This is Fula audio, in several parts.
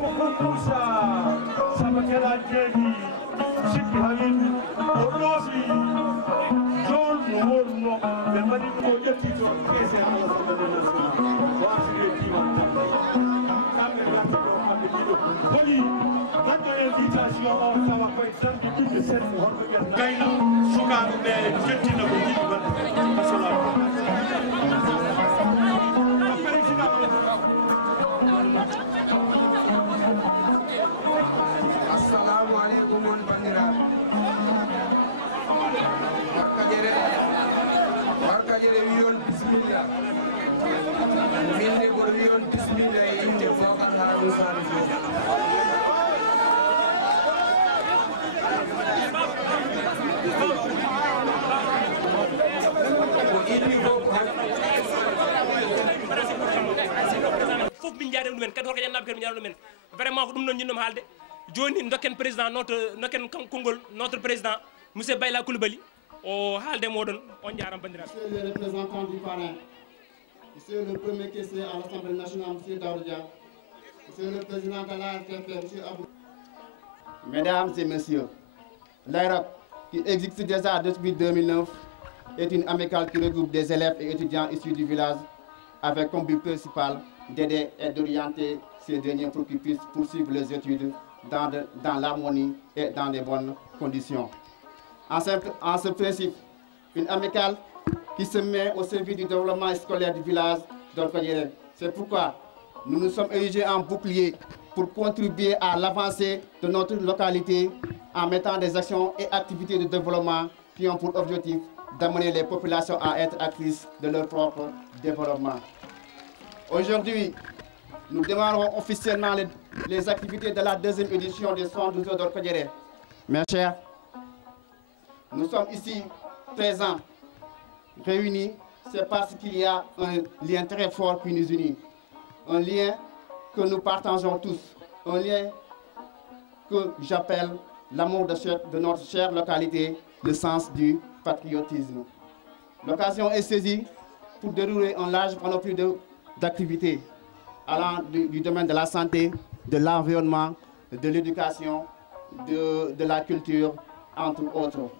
ko kontusa sama kala jeedi sikki hamin o ɗoofi zone no wonno ɓe mbaɗi ko ƴetti to keese ala sabade national o afiri diwan kamɓe garte ɗo kamɓe ɗiɗo holi gaddo invitation o tawa koye samedi ɓiɓɓe sen holɓe ɓen gayna sukaɓe ɓe jettina ko jiɗi wadde assalamu assalamu aleykum on bandiraɓe warka jere wiyon bisimilla minde goɗo wiyon bisimilla e inde fogal harun sani ko inni fof min jaarani ɗumen kadi holko ƴannaɓe kadi min jaarani ɗumen vraiment ko ɗum noon jinnomi haalde joni dokken président nokken konngol notre président monsieur Bayla Coulibaly o haalde moɗon on jarama bandiraɓe. Monsieur le représentant du parrain, monsieur le premier caissier à l'Assemblée nationale, monsieur Daoudia, monsieur le président de la RTP, monsieur Abou. Mesdames et messieurs, l'AEROC, qui existe déjà depuis 2009, est une amicale qui regroupe des élèves et étudiants issus du village avec comme but principal d'aider et d'orienter ces derniers pour qu'ils puissent poursuivre les études dans l'harmonie et dans les bonnes conditions. En ce principe, une amicale qui se met au service du développement scolaire du village d'Orkodiéré. C'est pourquoi nous nous sommes érigés en bouclier pour contribuer à l'avancée de notre localité en mettant des actions et activités de développement qui ont pour objectif d'amener les populations à être actrices de leur propre développement. Aujourd'hui, nous démarrons officiellement les activités de la deuxième édition des 112 heures d'Orkodiéré. Mes chers, nous sommes ici présents, réunis, c'est parce qu'il y a un lien très fort qui nous unit. Un lien que nous partageons tous. Un lien que j'appelle l'amour de notre chère localité, le sens du patriotisme. L'occasion est saisie pour dérouler un large panoplie d'activités allant du domaine de la santé, de l'environnement, de l'éducation, de la culture, entre autres.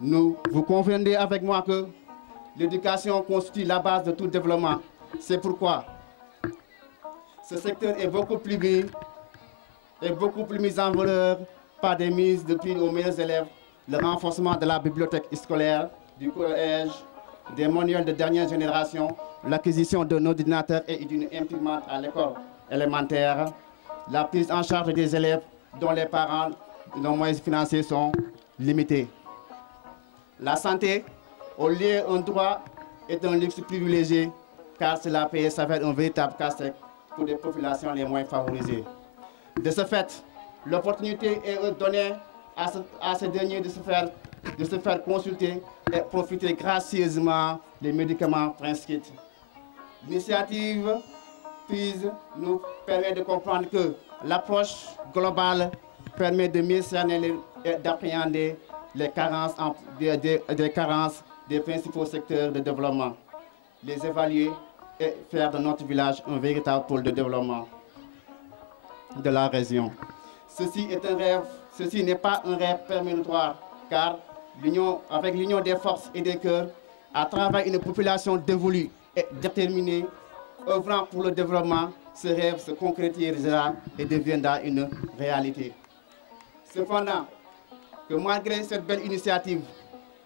Vous conviendrez avec moi que l'éducation constitue la base de tout développement. C'est pourquoi ce secteur est beaucoup plus mis en valeur par des mises de prix aux meilleurs élèves, le renforcement de la bibliothèque scolaire, du collège, des manuels de dernière génération, l'acquisition d'un ordinateur et d'une imprimante à l'école élémentaire, la prise en charge des élèves dont les parents, nos moyens financiers sont limités. La santé, au lieu un droit, est un luxe privilégié car cela paye s'avère un véritable casse-tête pour les populations les moins favorisées. De ce fait, l'opportunité est donnée à ces derniers de se faire consulter et profiter gracieusement des médicaments prescrits. L'initiative prise nous permet de comprendre que l'approche globale permet de mieux cerner et d'appréhender les carences des principaux secteurs de développement, les évaluer et faire de notre village un véritable pôle de développement de la région. Ceci n'est pas un rêve prémonitoire, car avec l'union des forces et des cœurs, à travers une population dévolue et déterminée, œuvrant pour le développement, ce rêve se concrétisera et deviendra une réalité. Cependant, que malgré cette belle initiative,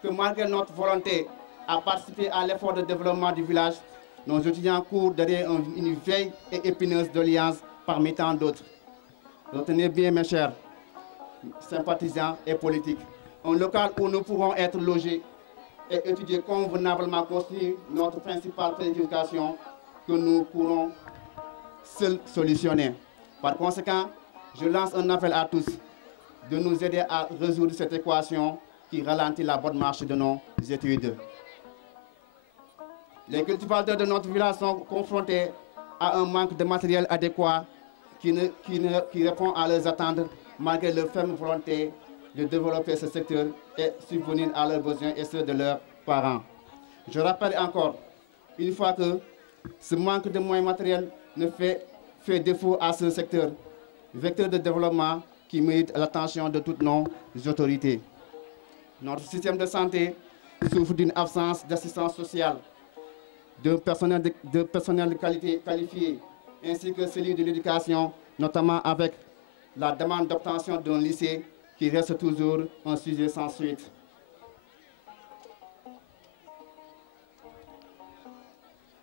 que malgré notre volonté à participer à l'effort de développement du village, nos étudiants courent derrière une vieille et épineuse doléance parmi tant d'autres. Retenez bien, mes chers sympathisants et politiques, un local où nous pourrons être logés et étudier convenablement constitue notre principale préoccupation que nous pourrons seuls solutionner. Par conséquent, je lance un appel à tous de nous aider à résoudre cette équation qui ralentit la bonne marche de nos études. Les cultivateurs de notre village sont confrontés à un manque de matériel adéquat qui répond à leurs attentes malgré leur ferme volonté de développer ce secteur et subvenir à leurs besoins et ceux de leurs parents. Je rappelle encore une fois que ce manque de moyens matériels ne fait fait défaut à ce secteur, vecteur de développement qui mérite l'attention de toutes nos autorités. Notre système de santé souffre d'une absence d'assistance sociale, de personnel de qualité qualifié, ainsi que celui de l'éducation, notamment avec la demande d'obtention d'un lycée qui reste toujours un sujet sans suite.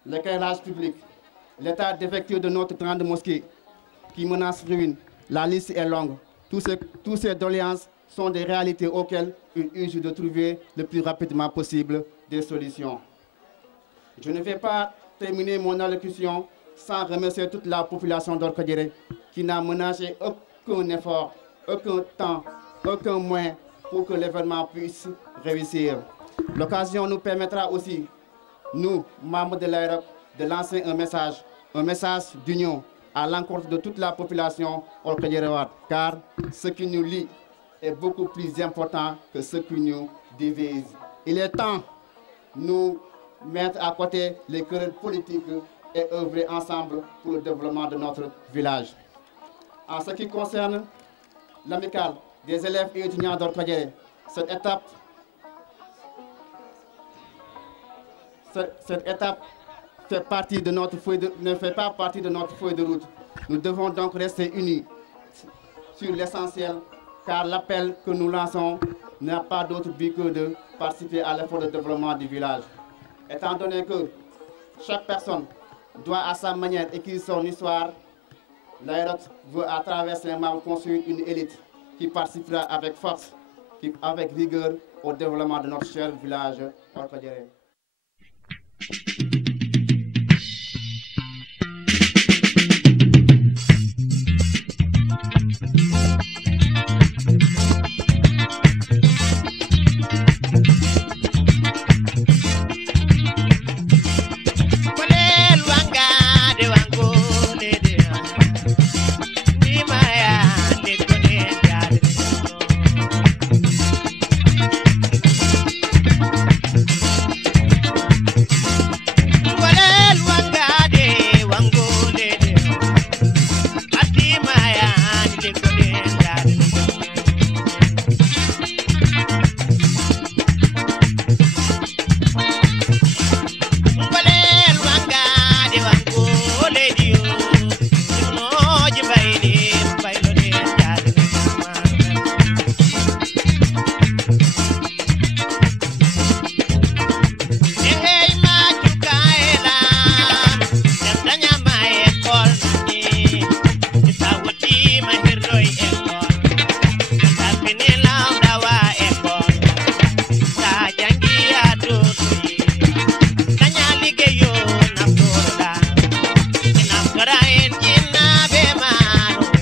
L'éclairage public, l'état défectueux de notre grande mosquée qui menace ruine, la liste est longue. Toutes ces doléances sont des réalités auxquelles il urge de trouver le plus rapidement possible des solutions. Je ne vais pas terminer mon allocution sans remercier toute la population d'Orkadiéré qui n'a ménagé aucun effort, aucun temps, aucun moyen pour que l'événement puisse réussir. L'occasion nous permettra aussi, nous, membres de l'AEROC, de lancer un message d'union à l'encontre de toute la population orkadiéroise, car ce qui nous lie est beaucoup plus important que ce qui nous divise. Il est temps de nous mettre à côté les querelles politiques et œuvrer ensemble pour le développement de notre village. En ce qui concerne l'amicale des élèves et étudiants d'Orkadiéré, cette étape ne fait pas partie de notre feuille de route. Nous devons donc rester unis sur l'essentiel, car l'appel que nous lançons n'a pas d'autre but que de participer à l'effort de développement du village. Étant donné que chaque personne doit à sa manière écrire son histoire, l'AEROC veut à travers ses membres construire une élite qui participera avec force, avec rigueur au développement de notre cher village Orkadiéré. Kara en jinna be mano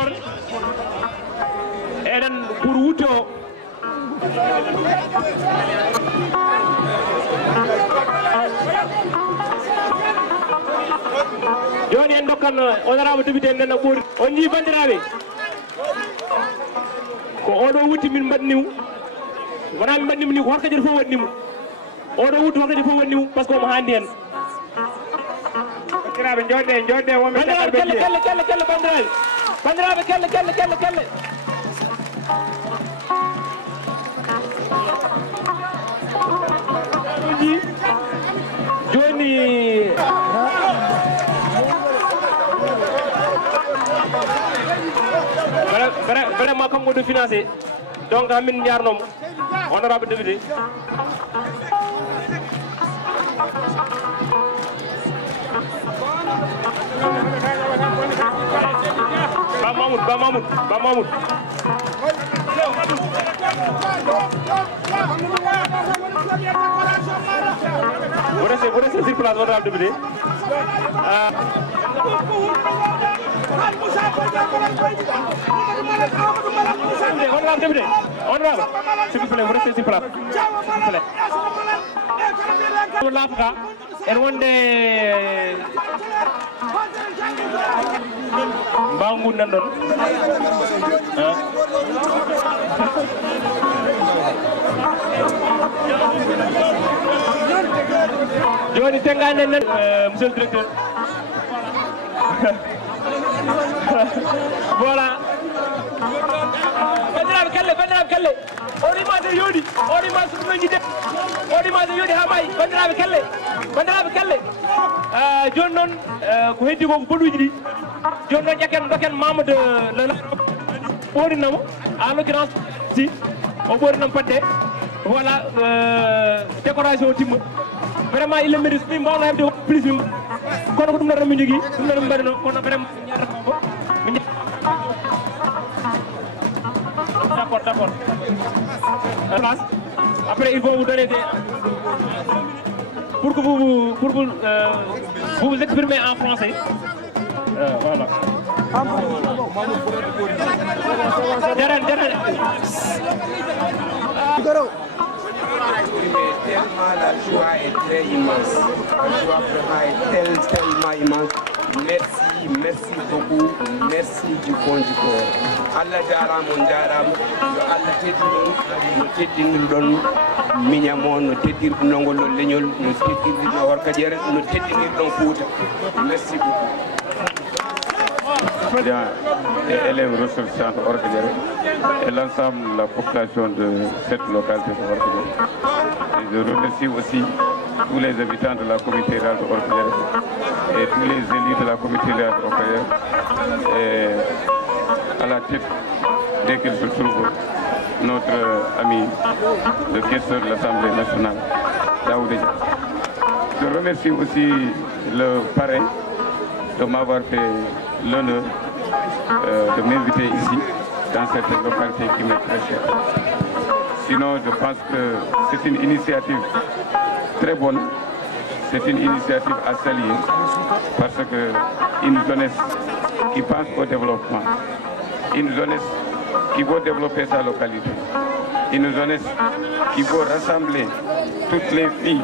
Podor eɗen pour wutto joni en dokkan honorable député Nena Ɓouri on jii bandiraɓe ko oɗo wutti min mbaɗnimo wona min mbaɗnimo ni ko Warkadiéré fof waɗnimo oɗo wutti Warkadiéré fof waɗnimo par ce que omo handi hen bandiraɓe jodde wonɓe kelle bandiraɓe kelle joni vraiment kanko ɗo financé donc hamin jarnom honorable député Ba Mamoud vous restez sur place honorable député honorable député honorable s'il vous plaît vous restez sur place s'il vous plaît lafta en wonde mbangu nan ɗon joni tengane nan monsieur le directeur voilà bandiraɓe kelle on image yooɗi on image ɗum ɗon jide on image yooɗi ha maayi bandiraɓe kelle joni noon ko heddi ko boɗuji ɗi joni noon ƴakken dokken Mamadou ɓorinamo en l'occurrence si o ɓorinam padde voilà décoration o timma vraiment il le mérite min mbawno hebde plus min kono ko ɗum ɗon min jogui ɗum ɗon min mbaɗino kono vraiment ñatatako d'accord place après il faut vous donner des pour que vous vous exprimez en français voilà Tellement la joie est très immense. La joie vraiment est tellement immense. Merci beaucoup. Merci du fond du cœur. Allah jarama on jarama yo Allah teddino no teddinirɗon miñamo no teddirɗo nongol leñol no teddirɗo Warkadiéré no teddinirɗon Fouta. Merci beaucoup. Et élèves ressortissants de Warkadiéré et l'ensemble de la population de cette localité de Warkadiéré. Et je remercie aussi tous les habitants de la communauté rurale de Warkadiéré et tous les élus de la communauté rurale de Warkadiéré. Et à la tête, dès qu'il se trouve, notre ami, le questeur de l'Assemblée nationale, Daoud Dia. Je remercie aussi le parrain de m'avoir fait l'honneur de m'inviter ici, dans cette localité qui m'est très chère. Sinon, je pense que c'est une initiative très bonne, c'est une initiative à saluer, parce qu'une jeunesse qui pense au développement, une jeunesse qui veut développer sa localité, une jeunesse qui veut rassembler toutes les filles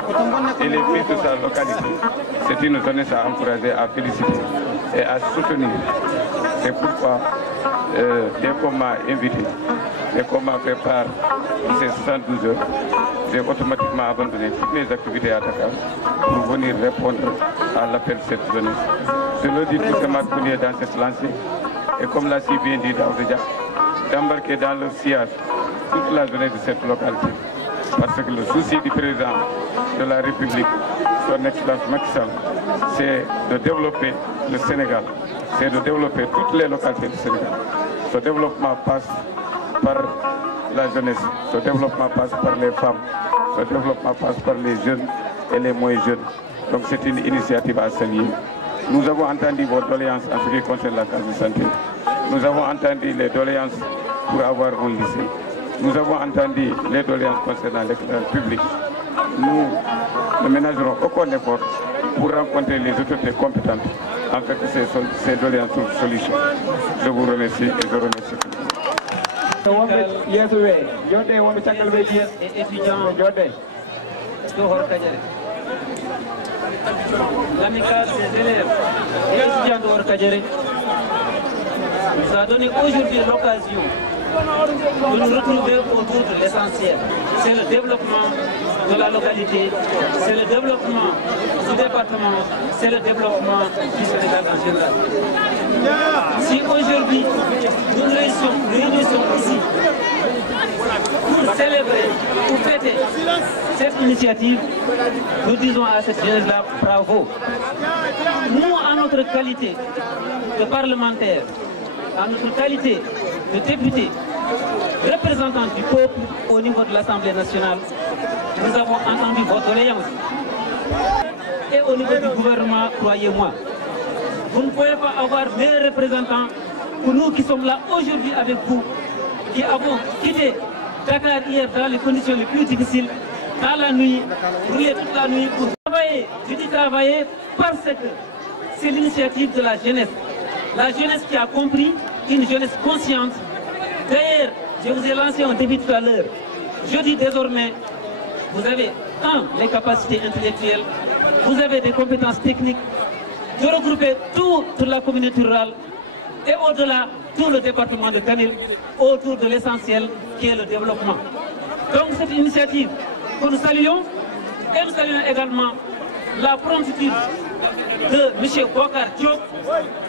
et les filles de sa localité, c'est une jeunesse à encourager, à féliciter et à soutenir. C'est pourquoi, dès qu'on m'a invité, dès qu'on m'a fait part de ces 72 heures, j'ai automatiquement abandonné toutes mes activités à Dakar pour venir répondre à l'appel de cette jeunesse. Je le dis tout simplement dans cette lancée, et comme l'a si bien dit Daoud Dia, d'embarquer dans le sillage toute la jeunesse de cette localité. Parce que le souci du président de la République, son excellence Macky Sall, c'est de développer le Sénégal, c'est de développer toutes les localités du Sénégal. Ce développement passe par la jeunesse, ce développement passe par les femmes, ce développement passe par les jeunes et les moins jeunes. Donc c'est une initiative à saluer. Nous avons entendu vos doléances en ce qui concerne la case de santé. Nous avons entendu les doléances pour avoir un lycée. Nous avons entendu les doléances concernant l'éclairage public. Nous ne ménagerons aucun effort pour rencontrer les autorités compétentes en fait ces doléances solutions. Je vous remercie et je remercie tout le monde. L'amicale des élèves et étudiants de Orkadiéré nous a donné aujourd'hui l'occasion de nous retrouver autour de l'essentiel. C'est le développement de la localité, c'est le développement du département, c'est le développement du Sénégal en général. Si aujourd'hui nous réunissons ici pour célébrer, pour fêter cette initiative, nous disons à cette jeunesse-là bravo. Nous, en notre qualité de parlementaires, en notre qualité de députés, représentants du peuple au niveau de l'Assemblée nationale, nous avons entendu vos doléances. Et au niveau du gouvernement, croyez-moi, vous ne pouvez pas avoir meilleurs représentants que nous qui sommes là aujourd'hui avec vous, qui avons quitté Dakar hier dans les conditions les plus difficiles, dans la nuit, rouler toute la nuit pour travailler. Je dis travailler parce que c'est l'initiative de la jeunesse. La jeunesse qui a compris, une jeunesse consciente. D'ailleurs, je vous ai lancé un défi tout à l'heure. Je dis désormais, vous avez, les capacités intellectuelles, vous avez des compétences techniques, de regrouper toute la communauté rurale et au-delà, tout le département de Kanel autour de l'essentiel qui est le développement. Donc cette initiative que nous saluons, et nous saluons également la promptitude de M. Bokar Diop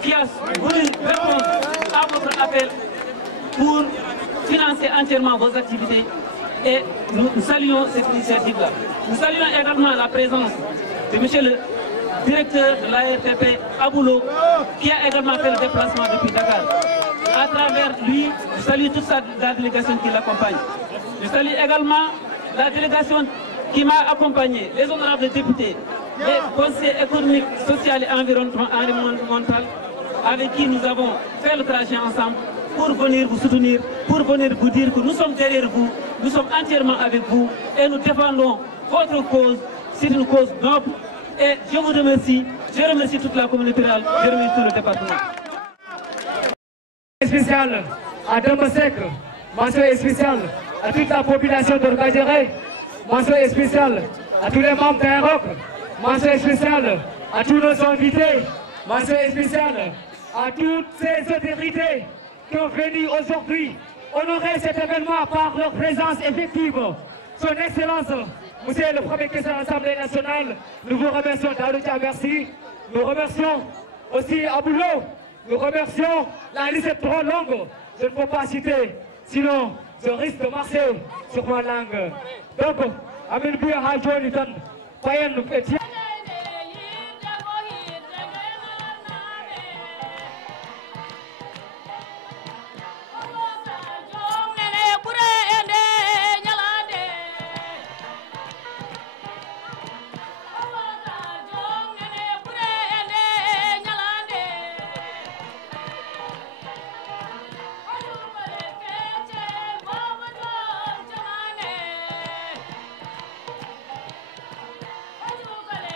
qui a voulu répondre à votre appel pour financer entièrement vos activités et nous saluons cette initiative-là. Nous saluons également la présence de M. le directeur de l'ARTP, Aboulo, qui a également fait le déplacement depuis Dakar. À travers lui, je salue toute la délégation qui l'accompagne. Je salue également la délégation qui m'a accompagné, les honorables députés, les conseillers économiques, sociaux et environnemental, avec qui nous avons fait le trajet ensemble pour venir vous soutenir, pour venir vous dire que nous sommes derrière vous, nous sommes entièrement avec vous et nous défendons votre cause. C'est une cause noble et je vous remercie. Je remercie toute la communauté rurale, je remercie tout le département. Spécial à Dembosek, mention spéciale à toute la population d'Orkadiéré, mention spéciale à tous les membres d'Aéroc, mention spéciale à tous nos invités, mention spéciale à toutes ces autorités qui ont venu aujourd'hui honorer cet événement par leur présence effective. Son Excellence, Monsieur le Premier Président de l'Assemblée nationale, nous vous remercions d'Aloutia, merci. Nous remercions aussi Aboulo, nous remercions, la liste est trop longue, je ne peux pas citer, sinon je risque de marcher sur ma langue. Donc, Amin Bouya Hajonitan, Payen Petit. Thank you.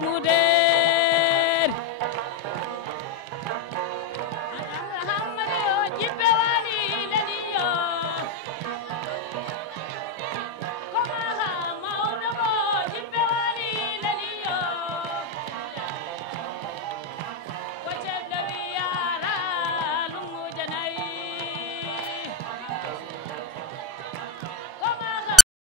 mude